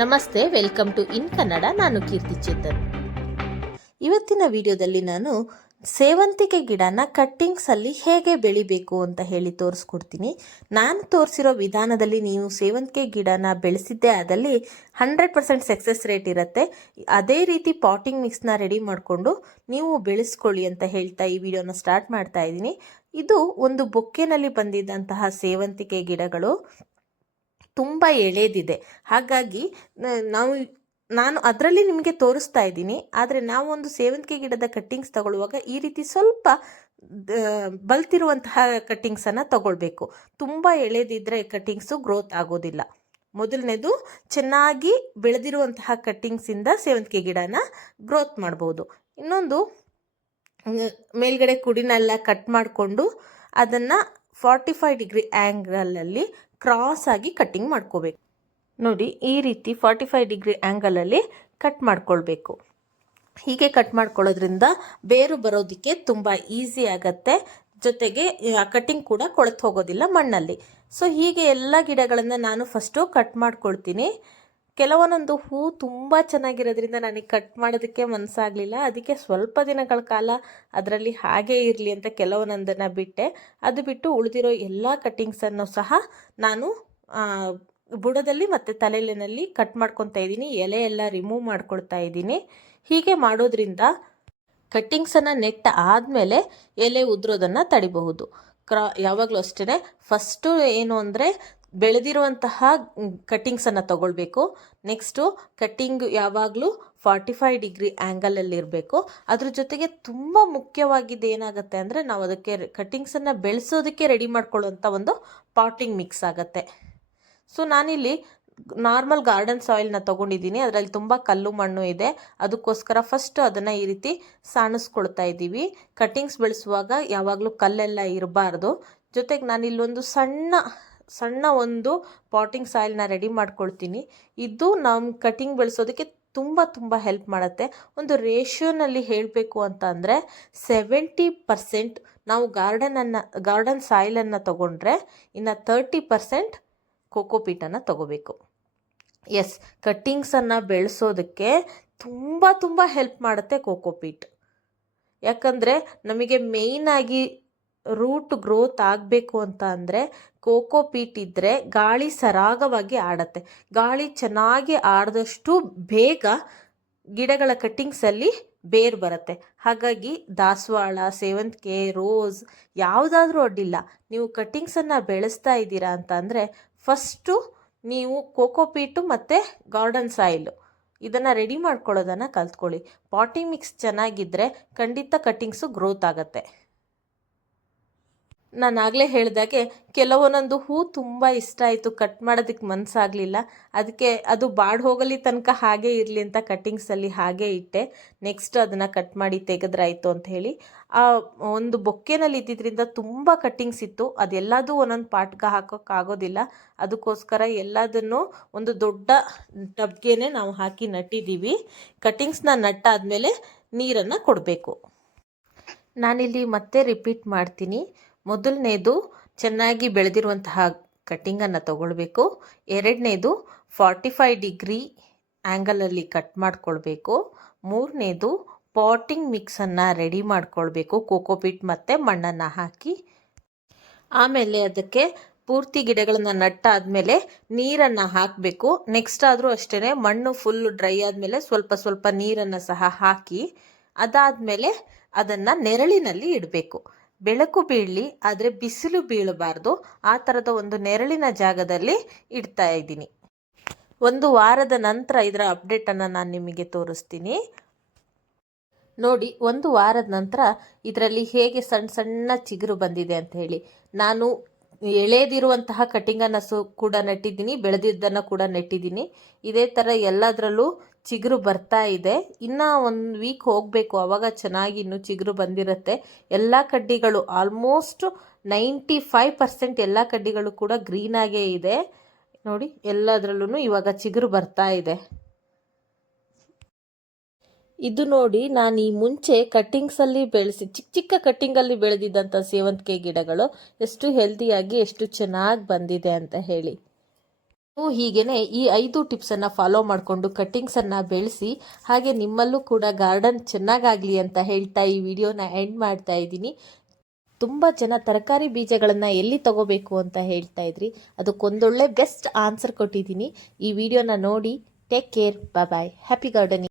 ನಮಸ್ತೆ, welcome to ಇನ್ ಕನ್ನಡ. ನಾನು ಕೀರ್ತಿ ಚೇತನ್. ಇವತ್ತಿನ ವಿಡಿಯೋದಲ್ಲಿ ನಾನು ಸೇವಂತಿಗೆ ಗಿಡನ ಕಟ್ಟಿಂಗ್ಸಲ್ಲಿ ಹೇಗೆ ಬೆಳಿಬೇಕು ಅಂತ ಹೇಳಿ ತೋರಿಸ್ಕೊಡ್ತೀನಿ. ನಾನು ತೋರಿಸಿರೋ ವಿಧಾನದಲ್ಲಿ ನೀವು ಸೇವಂತಿಗೆ ಗಿಡನ ಬೆಳೆಸಿದ್ದೇ ಆದಲ್ಲಿ 100% ಸಕ್ಸಸ್ ರೇಟ್ ಇರುತ್ತೆ. ಅದೇ ರೀತಿ ಪಾಟಿಂಗ್ ಮಿಕ್ಸ್ನ ರೆಡಿ ಮಾಡಿಕೊಂಡು ನೀವು ಬೆಳೆಸ್ಕೊಳ್ಳಿ ಅಂತ ಹೇಳ್ತಾ ಈ ವಿಡಿಯೋನ ಸ್ಟಾರ್ಟ್ ಮಾಡ್ತಾ ಇದ್ದೀನಿ. ಇದು ಒಂದು ಬೊಕ್ಕೆನಲ್ಲಿ ಬಂದಿದ್ದಂತಹ ಸೇವಂತಿಗೆ ಗಿಡಗಳು ತುಂಬ ಎಳೆದಿದೆ. ಹಾಗಾಗಿ ನಾನು ಅದರಲ್ಲಿ ನಿಮಗೆ ತೋರಿಸ್ತಾ ಇದ್ದೀನಿ. ಆದರೆ ನಾವು ಒಂದು ಸೇವಂತಿಗೆ ಗಿಡದ ಕಟ್ಟಿಂಗ್ಸ್ ತಗೊಳ್ಳುವಾಗ ಈ ರೀತಿ ಸ್ವಲ್ಪ ಬಲ್ತಿರುವಂತಹ ಕಟ್ಟಿಂಗ್ಸನ್ನು ತಗೊಳ್ಬೇಕು. ತುಂಬ ಎಳೆದಿದ್ದರೆ ಕಟ್ಟಿಂಗ್ಸು ಗ್ರೋತ್ ಆಗೋದಿಲ್ಲ. ಮೊದಲನೇದು, ಚೆನ್ನಾಗಿ ಬೆಳೆದಿರುವಂತಹ ಕಟ್ಟಿಂಗ್ಸಿಂದ ಸೇವಂತಿಗೆ ಗಿಡನ ಗ್ರೋತ್ ಮಾಡ್ಬೋದು. ಇನ್ನೊಂದು, ಮೇಲ್ಗಡೆ ಕುಡಿನೆಲ್ಲ ಕಟ್ ಮಾಡಿಕೊಂಡು ಅದನ್ನು 45 ಡಿಗ್ರಿ ಆ್ಯಂಗಲಲ್ಲಿ ಕ್ರಾಸ್ ಆಗಿ ಕಟ್ಟಿಂಗ್ ಮಾಡ್ಕೋಬೇಕು. ನೋಡಿ, ಈ ರೀತಿ 45 ಡಿಗ್ರಿ ಆ್ಯಂಗಲಲ್ಲಿ ಕಟ್ ಮಾಡ್ಕೊಳ್ಬೇಕು. ಹೀಗೆ ಕಟ್ ಮಾಡ್ಕೊಳ್ಳೋದ್ರಿಂದ ಬೇರು ಬರೋದಕ್ಕೆ ತುಂಬ ಈಸಿ ಆಗತ್ತೆ. ಜೊತೆಗೆ ಆ ಕಟ್ಟಿಂಗ್ ಕೂಡ ಕೊಳೆತು ಹೋಗೋದಿಲ್ಲ ಮಣ್ಣಲ್ಲಿ. ಸೊ ಹೀಗೆ ಎಲ್ಲ ಗಿಡಗಳನ್ನು ನಾನು ಫಸ್ಟು ಕಟ್ ಮಾಡ್ಕೊಳ್ತೀನಿ. ಕೆಲವೊಂದೊಂದು ಹೂ ತುಂಬ ಚೆನ್ನಾಗಿರೋದ್ರಿಂದ ನನಗೆ ಕಟ್ ಮಾಡೋದಕ್ಕೆ ಮನಸ್ಸಾಗಲಿಲ್ಲ. ಅದಕ್ಕೆ ಸ್ವಲ್ಪ ದಿನಗಳ ಕಾಲ ಅದರಲ್ಲಿ ಹಾಗೇ ಇರಲಿ ಅಂತ ಕೆಲವೊಂದನ್ನು ಬಿಟ್ಟೆ. ಅದು ಬಿಟ್ಟು ಉಳಿದಿರೋ ಎಲ್ಲ ಕಟ್ಟಿಂಗ್ಸನ್ನು ಸಹ ನಾನು ಬುಡದಲ್ಲಿ ಮತ್ತು ತಲೆಯಲ್ಲಿ ಕಟ್ ಮಾಡ್ಕೊತಾ ಇದ್ದೀನಿ. ಎಲೆ ಎಲ್ಲ ರಿಮೂವ್ ಮಾಡ್ಕೊಳ್ತಾ ಇದ್ದೀನಿ. ಹೀಗೆ ಮಾಡೋದ್ರಿಂದ ಕಟ್ಟಿಂಗ್ಸನ್ನು ನೆಟ್ಟ ಆದಮೇಲೆ ಎಲೆ ಉದುರೋದನ್ನು ತಡಿಬಹುದು. ಯಾವಾಗಲೂ ಅಷ್ಟೇ, ಫಸ್ಟು ಏನು ಅಂದರೆ ಬೆಳೆದಿರುವಂತಹ ಕಟ್ಟಿಂಗ್ಸನ್ನು ತಗೊಳ್ಬೇಕು. ನೆಕ್ಸ್ಟು ಕಟ್ಟಿಂಗ್ ಯಾವಾಗಲೂ 45 ಡಿಗ್ರಿ ಆ್ಯಂಗಲಲ್ಲಿರಬೇಕು. ಅದ್ರ ಜೊತೆಗೆ ತುಂಬ ಮುಖ್ಯವಾಗಿದ್ದು ಏನಾಗುತ್ತೆ ಅಂದರೆ ನಾವು ಅದಕ್ಕೆ ಕಟ್ಟಿಂಗ್ಸನ್ನು ಬೆಳೆಸೋದಕ್ಕೆ ರೆಡಿ ಮಾಡ್ಕೊಳ್ಳುವಂಥ ಒಂದು ಪಾಟಿಂಗ್ ಮಿಕ್ಸ್ ಆಗುತ್ತೆ. ಸೊ ನಾನಿಲ್ಲಿ ನಾರ್ಮಲ್ ಗಾರ್ಡನ್ ಸಾಯಿಲ್ನ ತೊಗೊಂಡಿದ್ದೀನಿ. ಅದರಲ್ಲಿ ತುಂಬ ಕಲ್ಲು ಮಣ್ಣು ಇದೆ. ಅದಕ್ಕೋಸ್ಕರ ಫಸ್ಟು ಅದನ್ನು ಈ ರೀತಿ ಸಾಣಿಸ್ಕೊಳ್ತಾ ಇದ್ದೀವಿ. ಕಟ್ಟಿಂಗ್ಸ್ ಬೆಳೆಸುವಾಗ ಯಾವಾಗಲೂ ಕಲ್ಲೆಲ್ಲ ಇರಬಾರ್ದು. ಜೊತೆಗೆ ನಾನಿಲ್ಲೊಂದು ಸಣ್ಣ ಒಂದು ಪಾಟಿಂಗ್ ಸಾಯಿಲ್ನ ರೆಡಿ ಮಾಡ್ಕೊಳ್ತೀನಿ. ಇದು ನಮ್ಮ ಕಟ್ಟಿಂಗ್ ಬೆಳೆಸೋದಕ್ಕೆ ತುಂಬ ಹೆಲ್ಪ್ ಮಾಡುತ್ತೆ. ಒಂದು ರೇಷಿಯೋನಲ್ಲಿ ಹೇಳಬೇಕು ಅಂತ ಅಂದರೆ 70% ನಾವು ಗಾರ್ಡನ್ ಸಾಯಿಲನ್ನು ತೊಗೊಂಡ್ರೆ ಇನ್ನು 30% ಕೋಕೋಪೀಟನ್ನು ತಗೋಬೇಕು. ಎಸ್, ಕಟ್ಟಿಂಗ್ಸನ್ನು ಬೆಳೆಸೋದಕ್ಕೆ ತುಂಬ ಹೆಲ್ಪ್ ಮಾಡುತ್ತೆ ಕೋಕೋಪೀಟ್. ಯಾಕಂದರೆ ನಮಗೆ ಮೇಯ್ನಾಗಿ ರೂಟ್ ಗ್ರೋತ್ ಆಗಬೇಕು ಅಂತ ಅಂದರೆ ಕೋಕೋಪೀಟ್ ಇದ್ದರೆ ಗಾಳಿ ಸರಾಗವಾಗಿ ಆಡತ್ತೆ. ಗಾಳಿ ಚೆನ್ನಾಗಿ ಆಡಿದಷ್ಟು ಬೇಗ ಗಿಡಗಳ ಕಟ್ಟಿಂಗ್ಸಲ್ಲಿ ಬೇರು ಬರುತ್ತೆ. ಹಾಗಾಗಿ ದಾಸವಾಳ, ಸೇವಂತಿಗೆ, ರೋಸ್ ಯಾವುದಾದ್ರೂ ಅಡ್ಡಿಲ್ಲ. ನೀವು ಕಟ್ಟಿಂಗ್ಸನ್ನು ಬೆಳೆಸ್ತಾ ಇದ್ದೀರಾ ಅಂತ ಅಂದರೆ ಫಸ್ಟು ನೀವು ಕೋಕೋಪೀಟು ಮತ್ತು ಗಾರ್ಡನ್ ಸಾಯಿಲು ಇದನ್ನು ರೆಡಿ ಮಾಡ್ಕೊಳ್ಳೋದನ್ನು ಕಲ್ತ್ಕೊಳ್ಳಿ. ಪಾಟಿಂಗ್ ಮಿಕ್ಸ್ ಚೆನ್ನಾಗಿದ್ದರೆ ಖಂಡಿತ ಕಟ್ಟಿಂಗ್ಸು ಗ್ರೋತ್ ಆಗುತ್ತೆ. ನಾನು ಆಗಲೇ ಹೇಳಿದಾಗೆ ಕೆಲವೊಂದೊಂದು ಹೂ ತುಂಬ ಇಷ್ಟ ಆಯಿತು, ಕಟ್ ಮಾಡೋದಕ್ಕೆ ಮನಸ್ಸಾಗಲಿಲ್ಲ. ಅದಕ್ಕೆ ಅದು ಬಾಡಿ ಹೋಗಲಿ ತನಕ ಹಾಗೇ ಇರಲಿ ಅಂತ ಕಟ್ಟಿಂಗ್ಸಲ್ಲಿ ಹಾಗೇ ಇಟ್ಟೆ. ನೆಕ್ಸ್ಟ್ ಅದನ್ನು ಕಟ್ ಮಾಡಿ ತೆಗೆದ್ರಾಯಿತು ಅಂತ ಹೇಳಿ. ಆ ಒಂದು ಬೊಕ್ಕೆನಲ್ಲಿ ಇದ್ದಿದ್ದರಿಂದ ತುಂಬ ಕಟ್ಟಿಂಗ್ಸ್ ಇತ್ತು. ಅದೆಲ್ಲದೂ ಒಂದೊಂದು ಪಾಟ್ಗೆ ಹಾಕೋಕ್ಕಾಗೋದಿಲ್ಲ. ಅದಕ್ಕೋಸ್ಕರ ಎಲ್ಲದನ್ನು ಒಂದು ದೊಡ್ಡ ಟಬ್ಗೆನೇ ನಾವು ಹಾಕಿ ನಟ್ಟಿದ್ದೀವಿ. ಕಟ್ಟಿಂಗ್ಸ್ನ ನಟ್ಟಾದಮೇಲೆ ನೀರನ್ನು ಕೊಡಬೇಕು. ನಾನಿಲ್ಲಿ ಮತ್ತೆ ರಿಪೀಟ್ ಮಾಡ್ತೀನಿ. ಮೊದಲನೇದು, ಚೆನ್ನಾಗಿ ಬೆಳೆದಿರುವಂತಹ ಕಟ್ಟಿಂಗನ್ನು ತಗೊಳ್ಬೇಕು. ಎರಡನೇದು, 45 ಡಿಗ್ರಿ ಆ್ಯಂಗಲಲ್ಲಿ ಕಟ್ ಮಾಡ್ಕೊಳ್ಬೇಕು. ಮೂರನೇದು, ಪಾಟಿಂಗ್ ಮಿಕ್ಸನ್ನು ರೆಡಿ ಮಾಡ್ಕೊಳ್ಬೇಕು, ಕೋಕೋಪೀಟ್ ಮತ್ತು ಮಣ್ಣನ್ನು ಹಾಕಿ. ಆಮೇಲೆ ಅದಕ್ಕೆ ಪೂರ್ತಿ ಗಿಡಗಳನ್ನು ನಟ್ಟಾದಮೇಲೆ ನೀರನ್ನು ಹಾಕಬೇಕು. ನೆಕ್ಸ್ಟ್ ಆದರೂ ಅಷ್ಟೇ, ಮಣ್ಣು ಫುಲ್ ಡ್ರೈ ಆದಮೇಲೆ ಸ್ವಲ್ಪ ನೀರನ್ನು ಸಹ ಹಾಕಿ ಅದಾದಮೇಲೆ ಅದನ್ನು ನೆರಳಿನಲ್ಲಿ ಇಡಬೇಕು. ಬೆಳಕು ಬೀಳಲಿ, ಆದರೆ ಬಿಸಿಲು ಬೀಳಬಾರ್ದು. ಆ ಥರದ ಒಂದು ನೆರಳಿನ ಜಾಗದಲ್ಲಿ ಇಡ್ತಾ ಇದ್ದೀನಿ. ಒಂದು ವಾರದ ನಂತರ ಇದರ ಅಪ್ಡೇಟನ್ನು ನಾನು ನಿಮಗೆ ತೋರಿಸ್ತೀನಿ. ನೋಡಿ, ಒಂದು ವಾರದ ನಂತರ ಇದರಲ್ಲಿ ಹೇಗೆ ಸಣ್ಣ ಚಿಗುರು ಬಂದಿದೆ ಅಂತ ಹೇಳಿ. ನಾನು ಎಳೆದಿರುವಂತಹ ಕಟ್ಟಿಂಗನ್ನು ಕೂಡ ನೆಟ್ಟಿದ್ದೀನಿ, ಬೆಳೆದಿದ್ದನ್ನು ಕೂಡ ನೆಟ್ಟಿದ್ದೀನಿ. ಇದೇ ಥರ ಎಲ್ಲದರಲ್ಲೂ ಚಿಗುರು ಬರ್ತಾ ಇದೆ. ಇನ್ನು 1 ವೀಕ್ ಹೋಗಬೇಕು, ಆವಾಗ ಚೆನ್ನಾಗಿ ಇನ್ನೂ ಚಿಗುರು ಬಂದಿರುತ್ತೆ. ಎಲ್ಲ ಕಡ್ಡಿಗಳು ಆಲ್ಮೋಸ್ಟ್ 95% ಎಲ್ಲ ಕಡ್ಡಿಗಳು ಕೂಡ ಗ್ರೀನಾಗೇ ಇದೆ. ನೋಡಿ, ಎಲ್ಲದರಲ್ಲೂ ಇವಾಗ ಚಿಗುರು ಬರ್ತಾ ಇದೆ. ಇದು ನೋಡಿ, ನಾನು ಈ ಮುಂಚೆ ಕಟ್ಟಿಂಗ್ಸಲ್ಲಿ ಬೆಳೆಸಿ ಚಿಕ್ಕ ಕಟ್ಟಿಂಗಲ್ಲಿ ಬೆಳೆದಿದ್ದಂಥ ಸೇವಂತಿಗೆ ಗಿಡಗಳು ಎಷ್ಟು ಹೆಲ್ದಿಯಾಗಿ ಎಷ್ಟು ಚೆನ್ನಾಗಿ ಬಂದಿದೆ ಅಂತ ಹೇಳಿ. ನೀವು ಹೀಗೇನೆ ಈ 5 ಟಿಪ್ಸನ್ನು ಫಾಲೋ ಮಾಡಿಕೊಂಡು ಕಟ್ಟಿಂಗ್ಸನ್ನು ಬೆಳೆಸಿ, ಹಾಗೆ ನಿಮ್ಮಲ್ಲೂ ಕೂಡ ಗಾರ್ಡನ್ ಚೆನ್ನಾಗಾಗಲಿ ಅಂತ ಹೇಳ್ತಾ ಈ ವಿಡಿಯೋನ ಎಂಡ್ ಮಾಡ್ತಾ ಇದ್ದೀನಿ. ತುಂಬ ಜನ ತರಕಾರಿ ಬೀಜಗಳನ್ನು ಎಲ್ಲಿ ತಗೋಬೇಕು ಅಂತ ಹೇಳ್ತಾ ಇದ್ರಿ, ಅದಕ್ಕೊಂದೊಳ್ಳೆ ಬೆಸ್ಟ್ ಆನ್ಸರ್ ಕೊಟ್ಟಿದ್ದೀನಿ. ಈ ವಿಡಿಯೋನ ನೋಡಿ. ಟೇಕ್ ಕೇರ್, ಬಾಯ್ ಬಾಯ್, ಹ್ಯಾಪಿ ಗಾರ್ಡನಿಂಗ್.